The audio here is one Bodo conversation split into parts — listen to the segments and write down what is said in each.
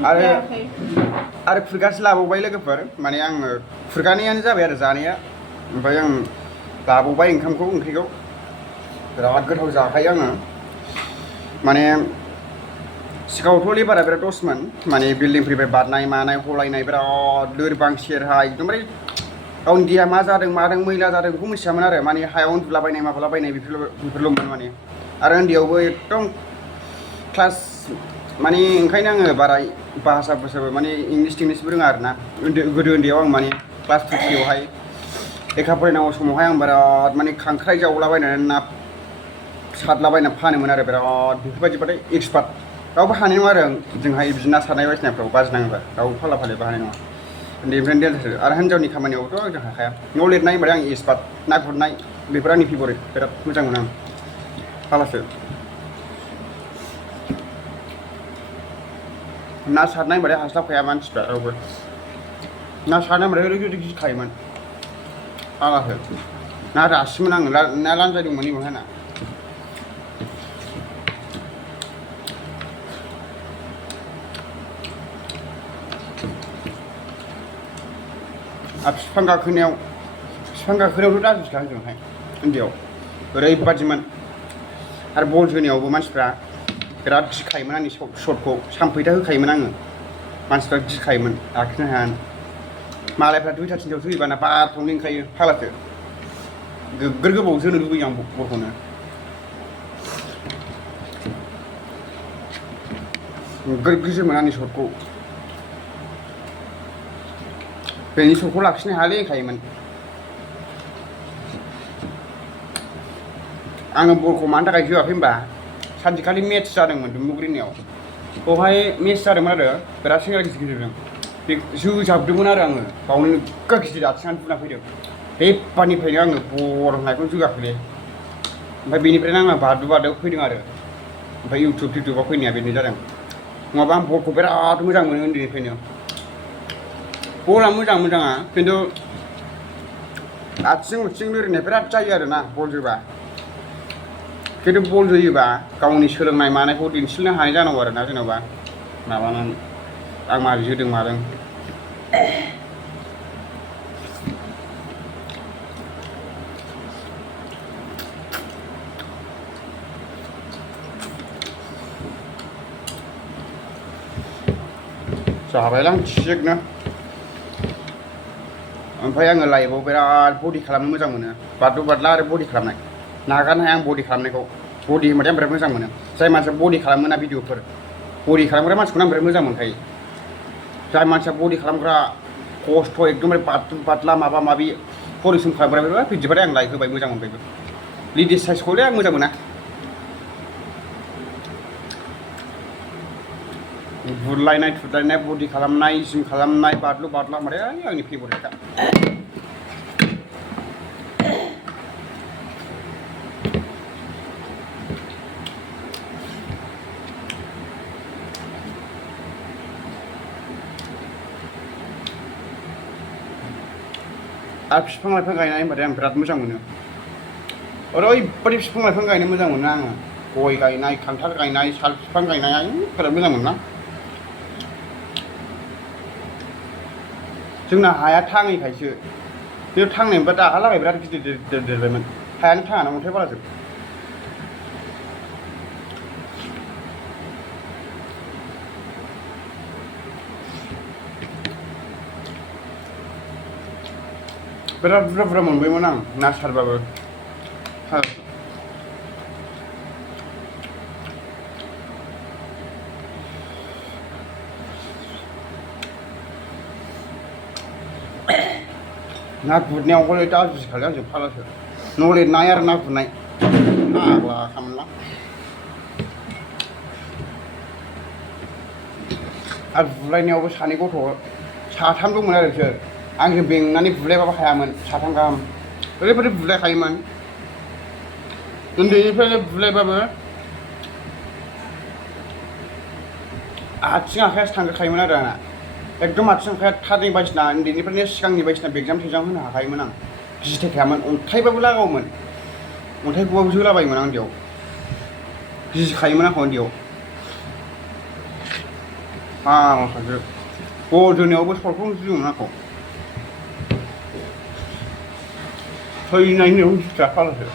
आरो खुरगासो लाबावबाय लोगोफोर माने आङो खुरगानायानो जाबाय आरो जानाया ओमफ्राय आं लाबावबाय ओंख्रिखौ बिराद गोथाव जाखायो आङो माने सिगाङावथ' लेबारा बिराद दसमोन माने बिल्डिंफोरनिफ्राय बारनाय मानाय हलायनाय बिराद लोरबां सेरहा एकदमबारे गावनि देहा मा जादों मादों मैला जादों बेखौ मिथियामोन आरो माने हायाव उन्दुलाबायनाय माबालाबायनाय बेफोरल'मोन माने आरो उन्दैयावबो एकदम क्लास माने ओंखायनो आङो बारा भाषाफोरबो माने इंलिसबो रोङा आरोना गोदो उन्दैयाव आं माने क्लास 2 3आवहाय लेखा फरायनांगौ समावहाय आं बिराद माने खांख्राइ जावलाबायनानै ना सारलाबायना फानोमोन आरो बिराद बेफोरबायदिबाथाय एक्सपार्ट रावबो हानाय नङा आरो जोंहाय बिदि ना सारनाय बायदिसिनाफ्राव बाजि नाङोबा रावबो फाला फालिबो हानाय नङा उन्दैनिफ्रायनो देरजायो आरो हिन्जावनि खामानियावथ' जों हाखाया न' लिरनाय होनबाथाय आं एक्सपार्ट ना गुरनाय बेफोर आंनि फेभरिट बिराद मोजां मोनो आं फालासो ना सारनाय होनबाथाय हास्लाबखाया मानसिफ्रा रावबो ना सारनाय होनबाथाय ओरैबायदि गिखायोमोन फालासो ना रासिनमोन आङो ना लानजायदोंमोन इबोहाय ना बिफां गाखोनायावथ' दाजुसिखा जोंहाय उन्दैयाव ओरैबादिमोन आरो बल जोनायावबो मानसिफ्रा बिराद गिखायोमोन आंनि शटखौ सामफैथा होखायोमोन आङो मानसिफ्रा गिखायोमोन लाखिनो हायामोन मालायफ्रा दुइथा थिनथायाव जोयोबाना बारफ्रावनो लिंखायो फालासो गोग्गोर गोबाव जोनो लुबैयो आं बलखौनो गोग्गोर गियोमोन आंनि शटखौ बेनि शटखौ लाखिनो हायालै होनखायोमोन आङो बलखौ मानि थाखाय जोआखै होनबा सानसेखालि मेट्च जादोंमोन दुम्बुग्रिनियाव बेवहाय मेट्च जादोंमोन आरो बिराद सेंग्रा गिदिरजों बे जोजाबदोंमोन आरो आङो बावनो नोगोद गिदिर आथिङानो बुना फैदों बेबारनिफ्रायनो आङो बल होननायखौनो जोआखैलै ओमफ्राय बेनिफ्रायनो आङो बारदाव फैदों आरो ओमफ्राय इउटुबाव फैनाया बेनो जादों नङाबा आं बलखौ बिराद मोजां मोनो उन्दैनिफ्रायनो बलआ मोजाङा खिन्थु आथिं लोरिनाय बिराद जायो आरोना बल जोबा खिन्थु बल जोयोबा गावनि सोलोंनाय मानायखौ दिन्थिनो हानाय जानांगौ आरोना जेनेबा माबानानै आं मारै जोदों मादों जाबायलां थिगनो ओमफ्राय आङो लाइभआव बिराद बडि खालामनो मोजां मोनो बारलु बारला आरो बडि खालामनाय नागारनो हाया आं बडि खालामनायखौ बडि होनबाथाय आं बिराद मोजां मोनो जाय मानसिया बडि खालामो ना भिडिअफोर बडि खालामग्रा मानसिखौनो आं बिराद मोजां मोनखायो जाय मानसिया बडि खालामग्रा खस्थ' एकदमबारे बादला माबा माबि परिश्रम खालामग्रा बिदिबाथाय आं लाइक होबाय मोजां मोनबायबो लिडिस साइजखौलाय आं मोजां मोना बुरलायनाय थुरलायनाय बडि खालामनाय जिम खालामनाय बादलु बादला होनबाथाय आंनि फेभरिटखा आरो बिफां लाइफां गायनाय होनबाथाय आं बिराद मोजां मोनो ओरैबादि बिफां लाइफां गायनो मोजां मोनो आङो गय गायनाय खान्थाल गायनाय साल बिफां गायनाय बिराद मोजां मोनो ना जोंना हाया थाङैखायसो बे थांनायमोनबा दाहालागै बिराद गिदिर देरबायमोन हायानो थाङाना अन्थाइ बालाजोब बिराद बुरजा मोनबायमोन आं ना सारबाबो ना गुरनायावबोलाय दाजुसिखालै आंजों फालासो न' लिरनाय आरो ना गुरनाय फाग्ला खामोनलां आरो बुलायनायावबो सानै गथ' साथाम दंमोन आरो बिसोर आंजों बेंनानै बुलायबाबो हायामोन साथाम गाहाम ओरैबायदि बुलायखायोमोन उन्दैनिफ्रायनो बुलायबाबो आथिं आखायासो थांग्रोखायोमोन आरो आंना एकदम आथिं आखाया थारनि बायदिसिना उन्दैनिफ्रायनो सिगांनि बायदिसिना बेगजाम थेगजाम होनो हाखायोमोन आं गिथायखायामोन अन्थाइबाबो लागावोमोन अन्थाइखौबाबो जोलाबायोमोन आं उन्दैयाव गिखायोमोन आंखौ उन्दैयाव फाग्लासो बल जोनायावबो सरखौ जोयोमोन आंखौ थैनायनि हुसिया फाग्लासो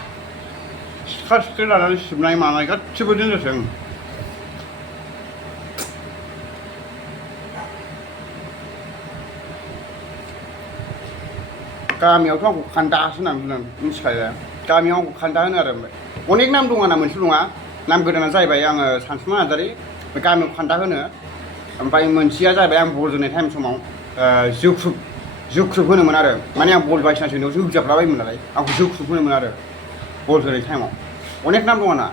सिखा सिखा लानानै सिबनाय मानाय गासिबो दोनजोबसै आं गामियावथ' आंखौ खान्दासो होननानै बुंदों मिथिखायो गामियाव आंखौ खान्दा होनो आरो ओमफ्राय अनेक नाम दं आंना मोनसे नङा नाम गोदाना जाहैबाय आङो सानसुमा नार्जारि गामियाव खान्दा होनो ओमफ्राय मोनसेया जाहैबाय आं बल जोनाय टाइम समाव जोख्रुब होनोमोन आरो माने आं बल बायसिना जोनायाव जोग्जाबलाबायोमोन नालाय आंखौ जोख्रुब होनोमोन आरो बल जोनाय टाइमाव अनेक नाम दं आंना